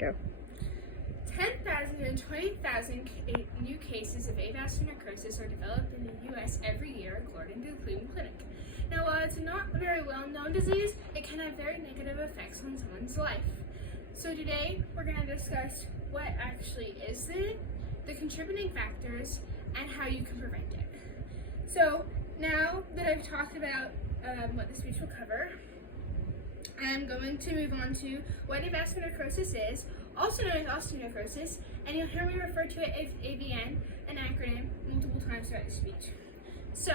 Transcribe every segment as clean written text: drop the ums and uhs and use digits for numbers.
Go. 10,000 and 20,000 new cases of avascular necrosis are developed in the U.S. every year, according to the Cleveland Clinic. Now, while it's not a very well-known disease, it can have very negative effects on someone's life. So today, we're going to discuss what actually is it, the contributing factors, and how you can prevent it. So now that I've talked about what this speech will cover, I'm going to move on to what avascular necrosis is, also known as osteonecrosis, and you'll hear me refer to it as AVN, an acronym, multiple times throughout the speech. So,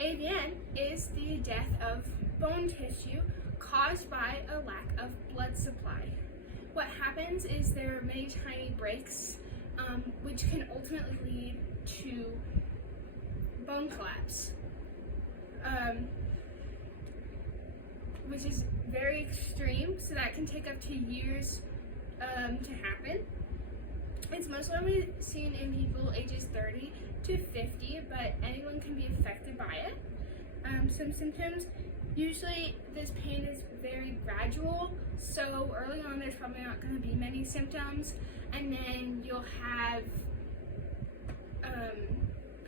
AVN is the death of bone tissue caused by a lack of blood supply. What happens is there are many tiny breaks, which can ultimately lead to bone collapse, which is very extreme, so that can take up to years to happen. It's most commonly seen in people ages 30 to 50, but anyone can be affected by it. Some symptoms, usually this pain is very gradual, so early on there's probably not going to be many symptoms, and then you'll have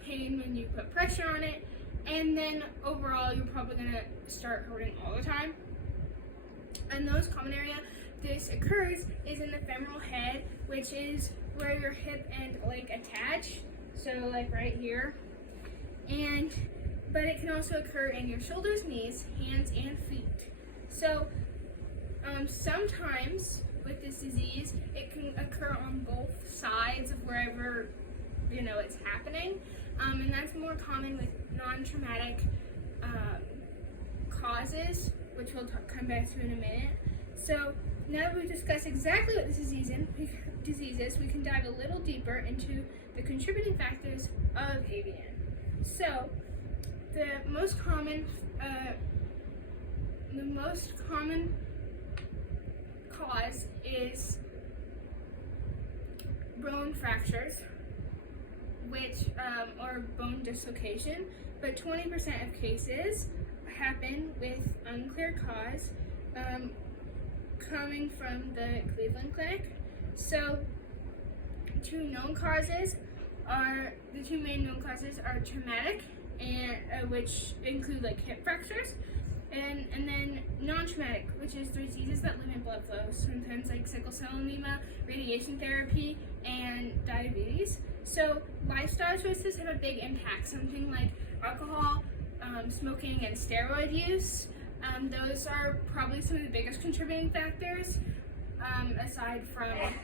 pain when you put pressure on it, and then overall you're probably going to start hurting all the time. And the most common area this occurs is in the femoral head, which is where your hip and leg attach, so like right here. But it can also occur in your shoulders, knees, hands, and feet. So sometimes with this disease, it can occur on both sides of wherever it's happening, and that's more common with non-traumatic causes, which we'll come back to in a minute. So now that we've discussed exactly what this disease is, we can dive a little deeper into the contributing factors of AVN. So the most common cause is bone fractures, which or bone dislocation, but 20% of cases happen with unclear cause, coming from the Cleveland Clinic. So the two main known causes are traumatic, and which include like hip fractures, and then non-traumatic, which is diseases that limit blood flow, sometimes like sickle cell anemia, radiation therapy, and diabetes. So lifestyle choices have a big impact, something like alcohol, smoking, and steroid use. Those are probably some of the biggest contributing factors, aside from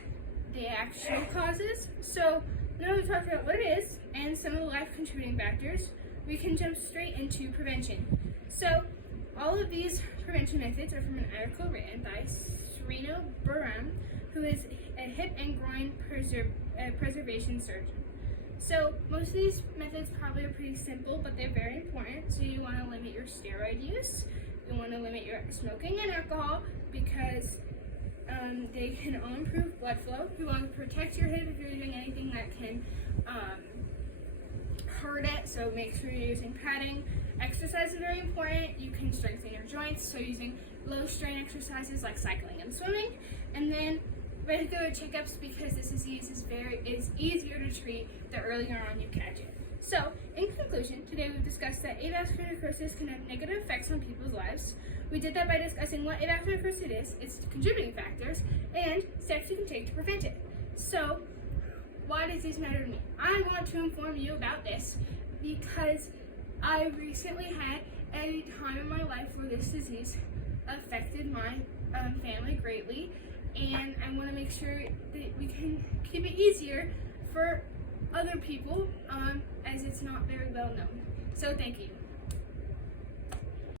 the actual causes. So now we've talked about what it is and some of the life contributing factors, we can jump straight into prevention. So all of these prevention methods are from an article written by Serena Burham, who is a hip and groin preservation surgeon. So most of these methods probably are pretty simple, but they're very important. So you want to limit your steroid use, you want to limit your smoking and alcohol, because they can all improve blood flow. You want to protect your hip if you're doing anything that can hurt it, so make sure you're using padding. Exercise is very important. You can strengthen your joints, so using low strain exercises like cycling and swimming, and then regular checkups, because this disease is easier to treat the earlier on you catch it. So, in conclusion, today we've discussed that avascular necrosis can have negative effects on people's lives. We did that by discussing what avascular necrosis is, its contributing factors, and steps you can take to prevent it. So, why does this matter to me? I want to inform you about this because I recently had a time in my life where this disease affected my family greatly, and I want to make sure that we can keep it easier for other people, as it's not very well known. So thank you.